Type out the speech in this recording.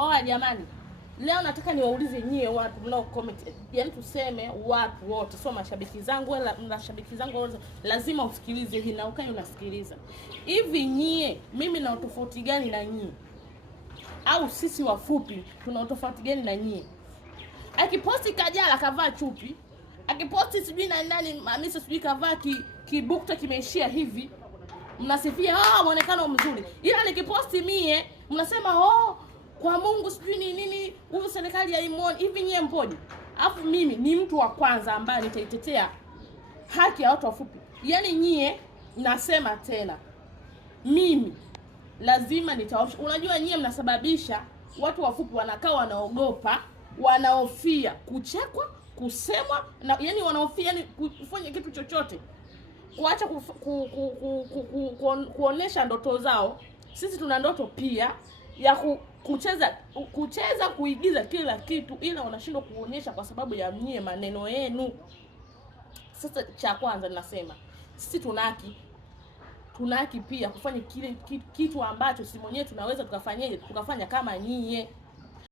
Oa jamani, leo nataka niwaulize nyie watu mnao comment. Yaani tuseme watu wote, sio mashabiki zangu wala mashabiki zangu wote, lazima usikilize hii na ukae unasikiliza. Hivi nyie, mimi na utofauti gani na nyie? Au sisi wafupi tuna utofauti gani na nyie? Akiposti Kajala kavaa chupi, akiposti sijui na nani Hamisa sijui kavaa kibukta kimeishia hivi, mnasifia muonekano mzuri. Ila nikiposti mie mnasema kwa Mungu sijui ni nini, huyu serikali haimuoni. Hivi nyie mpoje? Alafu mimi ni mtu wa kwanza ambaye nitaitetea haki ya watu wafupi. Yaani nyie, nasema tena, mimi lazima nitaosha. Unajua nyie mnasababisha watu wafupi wanakaa wanaogopa, wanaofia kuchekwa, kusemwa, na yani wanaofia yani kufanya kitu chochote, kuacha kuonesha ndoto zao. Sisi tuna ndoto pia ya kucheza kuigiza kila kitu, ila wanashindwa kuonyesha kwa sababu ya nyie maneno yenu. Sasa cha kwanza ninasema sisi tuna haki pia kufanya kile kitu ambacho sisi mwenyewe tunaweza tukafanya kama nyie.